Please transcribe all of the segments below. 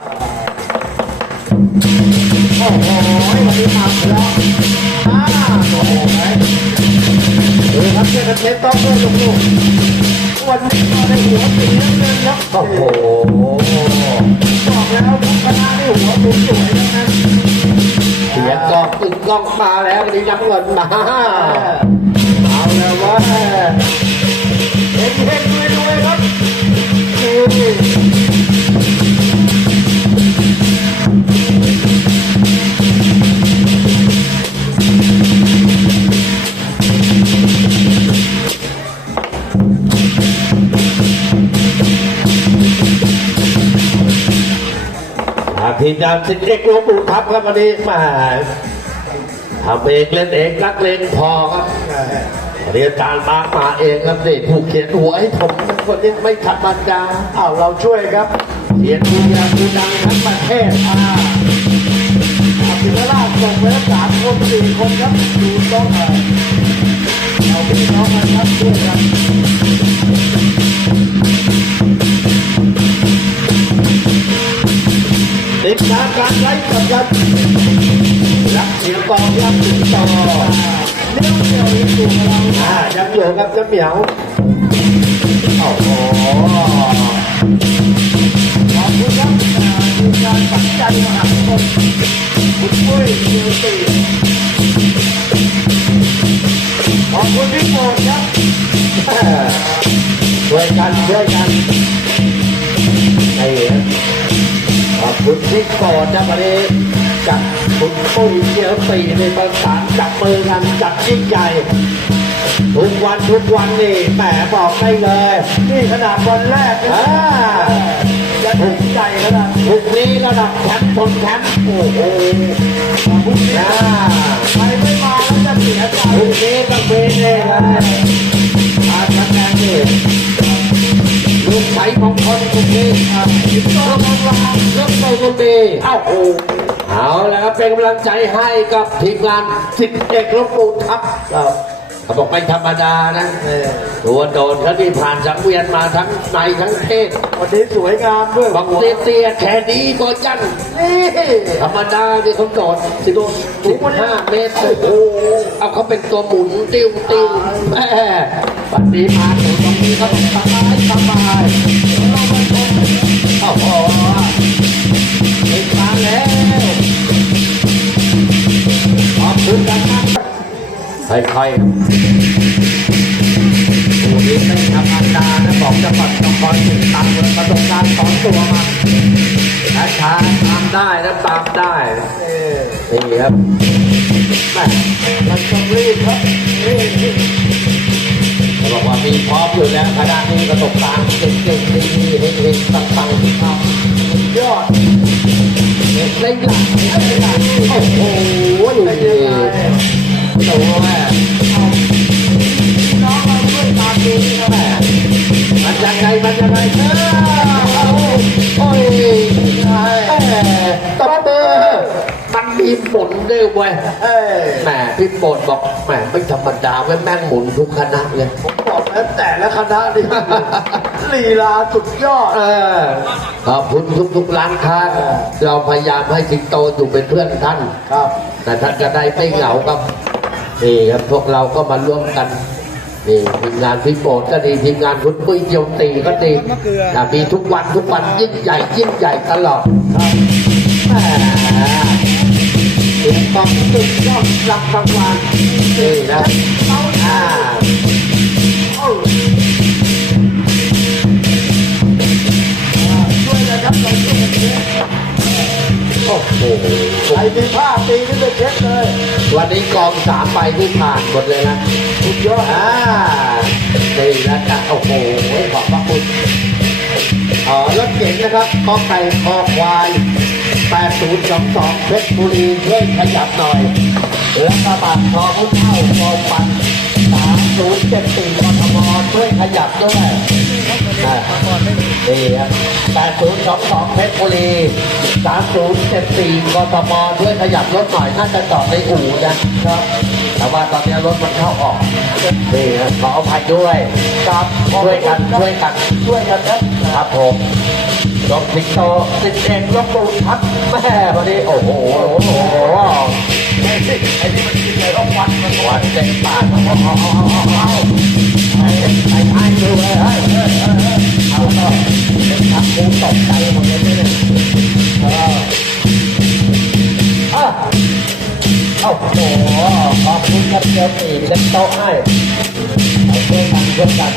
โอ้โหวันนี้มาแล้วอ้าโอ้โหไหมดูครับเชื่อกันเทปต้องด้วยลูกๆวันนี้ก็ได้หัวสีน้ำเงินครับโอ้โหบอกแล้วทุกคณะนี่หัวสวยๆทั้งนั้นเสียงกองตึงก้องมาแล้ววันนี้น้ำเงินมาเอาแล้วว่าเฮงเฮงรวยรวยครับ ทีมงานสิทธิ์เอกหลวงปู่ทัพครับวันนี้มาทำเองเล่นเองนักเลงพอครับเรียนการมามาเองครับนี่ผู้เขียนหัวให้ผมเป็นคนที่ไม่ธรรมดาเอาเราช่วยครับเขียนดูยาดูดังทั้งประเทศอ่าอาศิลราชส่งไปแล้วสามคนสี่คนครับดูต้องเอ่อเอาพี่น้องกันครับช่วยกัน ติดตามการไลฟ์สดครับรักเสียงกองยักษ์สิงต่อเลี้ยวเดียวยังอยู่กั ขอบคุณที่ก่อนนะวันนี้จับคุณปุ้ยเจียวตีในประสานจับมือกันจัดยิ่งใหญ่ทุกวันทุกวันนี่แหมบอกได้เลย นี่ขนาดวันแรกนะอ่ายังถูกใจขนาดพรุ่งนี้ระดับแชมป์ชนแชมป์โอ้โหพรุ่งนี้อ่าใครไม่มาแล้วจะเสียใจพรุ่งนี้ต้องเป็นเลยนะอาจารย์แดงนี่ ลูกไผ่ของคนพรุ่งนี้อ่าสิบโตของเราเริ่มโตคนดีเอ้าโอ้เอาแล้วครับเป็นกำลังใจให้กับทีมงานสิทธิ์เอกหลวงปู่ทัพครับเขาบอกไม่ธรรมดานะเออตัวโดนเขาที่ผ่านสังเวียนมาทั้งในทั้งเทศวันนี้สวยงามด้วยบอกเตี้ยๆแค่นี้ก็ยันนี่ธรรมดาที่เขาโดดสิบสิบห้าเมตรโอ้โหเอาเขาเป็นตัวหมุนติ้วติ้วแม่ปันนี้มาถึงตรงนี้เขาสบายสบาย ค่อยๆผู้นี้ไม่ธรรมดานะบอกจังหวัดนครศรีตามเลยประสบการณ์สอนตัวมาช้าๆตามได้นะตามได้เออนี่ครับแม่มันต้องรีบครับนี่นี่จะบอกว่ามีพร้อมอยู่แล้วคณะนี้ประสบการณ์เก่งๆดีๆเฮงๆปังๆครับยอดเด็กได้หลักได้หลักโอ้โห เป็นยังไงโตแม่พี่น้องเราช่วยตามดูนี่ครับแม่มันยังไงมันยังไงเออโอ้ยแม่ตบมือมันมีหมุนด้วยเว้ยเอ้ยแหมพี่โปรดบอกแหมไม่ธรรมดาเว้ยแม่งหมุนทุกคณะเลยผมบอกแล้วแต่ละคณะนี่ลีลาสุดยอดเออขอบคุณทุกๆร้านค้าเราพยายามให้สิงโตอยู่เป็นเพื่อนท่านครับ แต่ท่านจะได้ไม่เหงาครับ นี่ครับพวกเราก็มาร่วมกันนี่ทีมงานพี่โปรดก็ดีทีมงานคุณปุ้ยเจียวตีก็ดีนะมีทุกวันทุกวันยิ่งใหญ่ยิ่งใหญ่ตลอดแหมถึงต้องตึกยอดรับรางวัลนี่นะอ่าเอ้าช่วยนะครับเราช่วยกันเช็คโอ้โหใครมีผ้าตีนี่ไปเช็คเลย วันนี้กองสามใบที่ผ่านหมดเลยนะสุดยอดอ่านี่แล้วจ้ะโอ้โหขอบพระคุณอ๋อรถเก๋งนะครับกอไก่คอควาย 8022เพชรบุรีช่วยขยับหน่อย แล้วก็บัตรทอผู้เท่าทอปัน 3074กทมช่วยขยับด้วยอ่านี่ครับ8022เพชรบุรี3074กทมช่วยขยับรถหน่อยน่าจะจอดในอู่นะครับ แต่ว่าตอนนี้รถมันเข้าออกนี่ครับขออภัยด้วยครับช่วยกันช่วยกันช่วยกันครับครับผม ยกสิงโตสิบเอกยกตูนพัดแม่วันนี้โอ้โหโอ้โหไอ้ที่ไอ้ที่มันกินเลยต้องวัดมันวันเต็มปากเอาเอาเอาเอาเอาเอาไปไปไปดูเลยเฮ้ยเฮ้ยเฮ้ยเฮ้ยเอาต่อทักกูตกใจหมดเลยเนี่ยเอออะโอ้โหขอบคุณครับเจ้าตีเล็กโตให้เอาช่วยกันช่วยกัน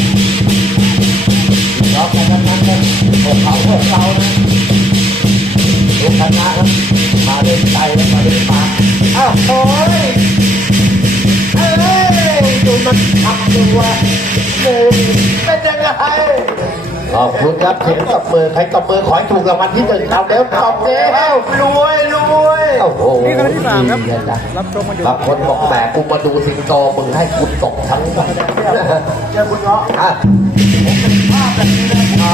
ร้ องกันทั้งนั้นนะพวกเขาพวกเรานะทุกคณะครับมาเล่นใจแล้วมาเล่นปากอ้าวโอ้ยเอ้ยดูมันทำดูว่าหนึ่งเป็นยังไงขอบคุณครับเสียงตบมือใครตบมือขอให้ถูกรางวัลที่หนึ่งเอาเดี๋ยวตบเดี๋ยวรวยรวยโอ้โหนี่ครั้งที่สามครับดีนะรับชมกันอยู่บางคนบอกแหมกูมาดูสิงโตมึงให้กูตกทั้งวันเจอคุณเงาะ อะภาพแบบนี้นะอ่า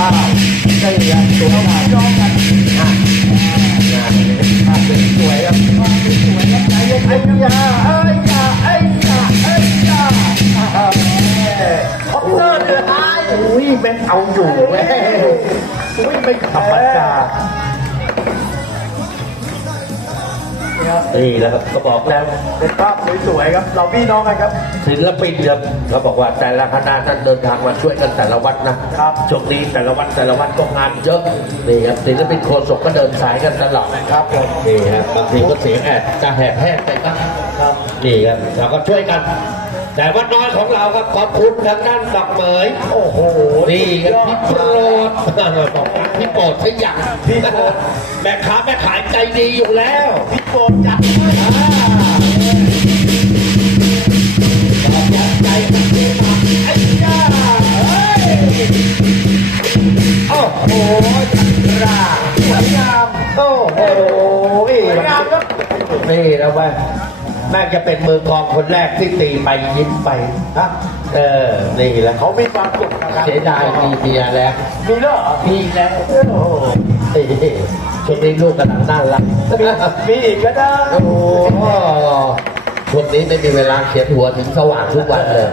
ได้ยังสวยงามยอนกันอะงานภาพสวยครับสวยครับนายกไอ้ยาไอ้ยาไอ้ยาไอ้ยาคอปเตอร์เดือดร้ายอุ้ยแม่งเอาอยู่เว้ยอุ้ยไม่ธรรมดา นี่แหละครับก็บอกแล้วเป็นภาพสวยๆครับ เราพี่น้องกันครับ ศิลปินครับเขาบอกว่าแต่ละคณะท่านเดินทางมาช่วยกันแต่ละวัดนะครับช่วงนี้แต่ละวัดแต่ละวัดก็งานเยอะนี่ครับศิลปินโคศกก็เดินสายกันตลอดนะครับผมนี่ครับบางทีก็เสียงแอบจะแหบแห้งไปบ้างครับนี่ครับเราก็ช่วยกัน แต่วัดน้อยของเราครับขอบคุณทางด้านดอกเหมยโอ้โหนี่ครับพี่โปรดบอกว่าพี่โปรดขยันพี่โปรดแม่ค้าแม่ขายใจดีอยู่แล้วพี่โกนจัดให้อ่าบอกอยากใจมันดีมากไอ้ย่าเฮ้ยโอ้โหจักราสวยงามโอ้โหสวยงามครับนี่นะเว่า แม่งจะเป็นมือกลองคนแรกที่ตีไปยิ้มไปฮะเออ นี่แหละเขามีความสุขนะครับเสียดายมีเมียแล้ว มีเรื่องเหรอมีแล้วโอ้โหนี่ช่วงนี้ลูกกำลังน่ารักมีอีกก็ได้โอ้โหช่วงนี้ไม่มีเวลาเขียนหัวถึงสว่างทุกวันเลย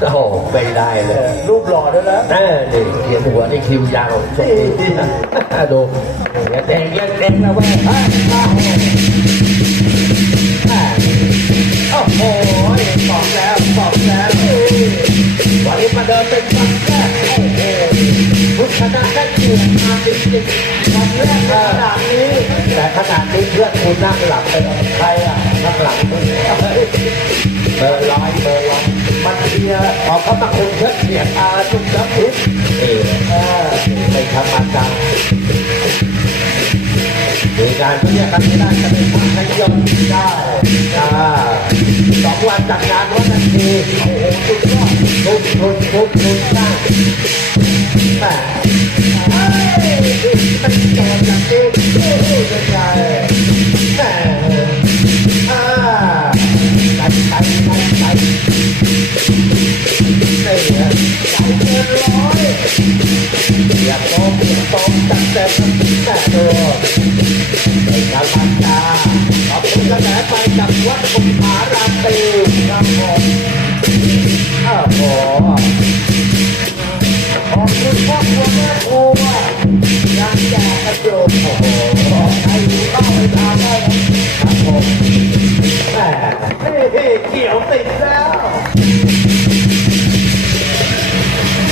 โอ้โหไม่ได้เลย รูปหล่อด้วยนะแน่นี่เขียนหัวนี่คิวยาวช่วงนี้ดูเด็กเล่นเด็กนะเว้ย โอ้โหบอกแล้วบอกแล้ววันนี้มาเดินเป็นวันแรกโอ้โหพุทธนาได้เกียรติมาจริงๆวันแรกขนาดนี้ แต่ขนาดนี้เพื่อนคุณนั่งหลับไปแล้วใครอะนั่งหลับเบอร์ร้อยเบอร์ร้อยมันเชียร์พอเขามาคุมเชิดเสียงอาจุ๊บจับทิพย์เออเออไม่ธรรมดามีการเรียกกันไม่ได้จะเป็นพระให้ยนต์ได้จ้ สองวันจัดงานวันทีโอ้โหสุดยอดทุนทุนทุนทุนสร้างแม่เฮ้ยเป็นโจรอย่างนี้โอ้โหเป็นไงแม่อ่าใจใจใจใจนี่ฮะใจเกินร้อยอยากโตอยากโตจัดเต็มแต่ตัวเป็นกำลังใจขอบคุณกระแสไปจากวัดอุปารา อ้โหใครอยู่ต้องไปทานได้ครับครับผมแหมเฮ้ยเขียวติดแล้ว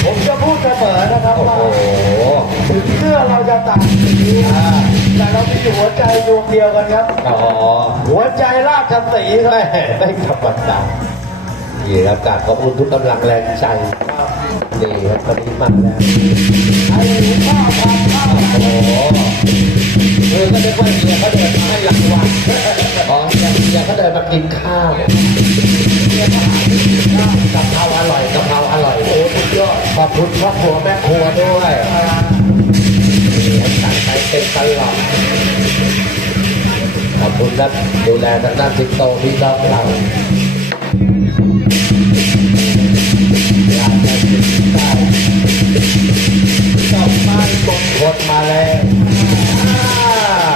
ผมจะพูดเสมอนะครับโอ้ว่าโหถึงเสื้อเราจะต่างสีแต่เรามีหัวใจดวงเดียวกันครับอ๋อหัวใจราชสีห์ครับแม่ไม่ธรรมดา นี่ครับกราบขอบคุณทุกกำลังแรงใจนี่ครับตอนนี้มาแล้วไอ้ข้าวผัดข้าวโอ้โหเออก็นึกว่าเมียเขาเดินมาให้รางวัลอ๋อเมียเฮียเขาเดินมากินข้าวกะเพราอร่อยกะเพราอร่อยโอ้สุดยอดขอบคุณครอบครัวแม่ครัวด้วยสั่งไปเป็นตลอดขอบคุณครับดูแลทางด้านสิงโตพี่น้องเรา ไม้มงคลมาแล้วอ่า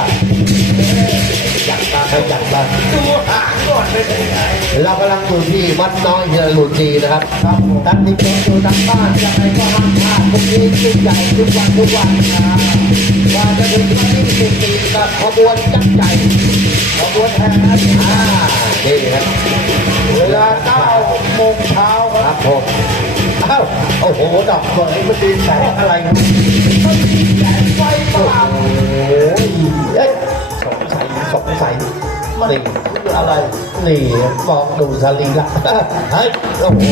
อยากมาขยันมาดูหางก่อนเรากำลังอยู่ที่วัดน้อยเฮียรุจีนะครับครับผมท่านที่ชมอยู่ทางบ้านยังไงก็ห้ามพลาดพรุ่งนี้ยิ่งใหญ่ทุกวันทุกวันนะว่าจะถึงวันที่สิบสี่กับขบวนจักรใหญ่ขบวนแห่นะอ่านี่ครับเวลาเก้าโมงเช้าคครับรับผม อ้าวโอ้โหดอกสวยมันตีแสงอะไรครับมันตีแสงไฟประหลาดโอ้ยเอ้ยสงสัยสงสัยมันคืออะไร นี่มองดูสลีละเฮ้ยโอ้โห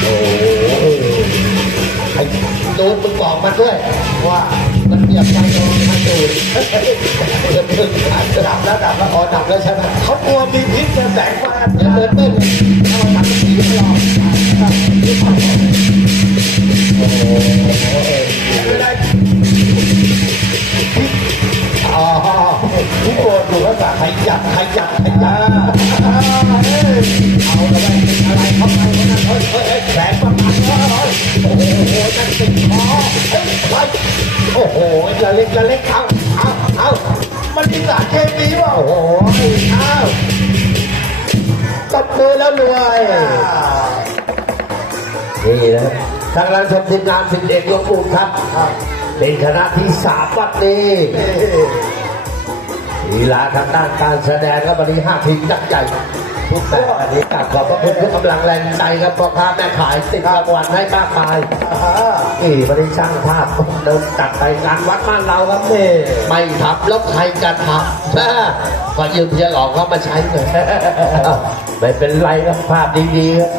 โอ้โหไอ้ดูมึงบอกมาด้วย ว่ามันเหยียบไปโดนมันดูดเพิ่งดับแล้วดับแล้วอ๋อดับแล้วใช่ไหมเขากลัวมีพิษแสงไฟอันเดี๋ยวเดินเต้น โกรธอยู่ภาษาขยับขยับขยับเอ้ยเอาละไว้เป็นอะไรเข้าไปวันนั้นเฮ้ยเฮ้ยแสงประมาณเฮ้ยโอ้โหนั่นติดคอเฮ้ยเฮ้ยโอ้โหละเล็กละเล็กเอาเอาเอามันมีสารเคมีเปล่าโอ้โหเอาตบมือแล้วรวยนี่นะทางร้านชมทีมงานสิบเอกหลวงปู่ครับเป็นคณะที่สามวัดนี้ ลีลาทางด้านการแสดงครับวันนี้ห้าทีมยักษ์ใหญ่ทุกแบบวันนี้กลับขอบพระคุณทุกกำลังแรงใจครับพ่อค้าแม่ขายติดรางวัลให้มากมายอ่านี่วันนี้ช่างภาพเดินจัดไปงานวัดบ้านเราครับนี่ไม่ทำแล้วใครจะทำนะก็ยืมเพียหลอกเขามาใช้เลยไม่เป็นไรครับภาพดีๆครับ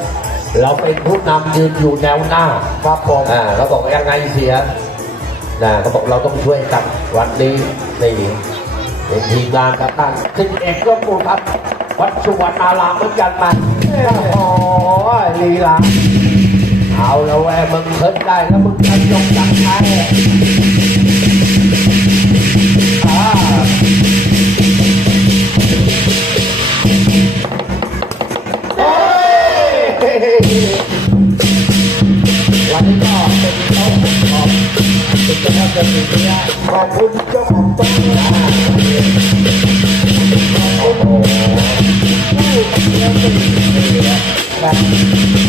เราเป็นผู้นำยืนอยู่แนวหน้าครับผมอ่าเขาบอกยังไงเสียนะเขาบอกเราต้องช่วยกันวันนี้นี่ เป็นทีมงานครับท่านสิบเอกก็ปูครับ วัดสุวรรณารามเหมือนกันมาโอ้โหลีลาเอาแล้วแหวมึงขึ้นได้แล้วมึงจะยกจังไงอ่าโอ้ยวันนี้ก็เป็นโต๊ะของเป็นเจ้าพ่องขอบคุณเจ้าของโต๊ะ นะ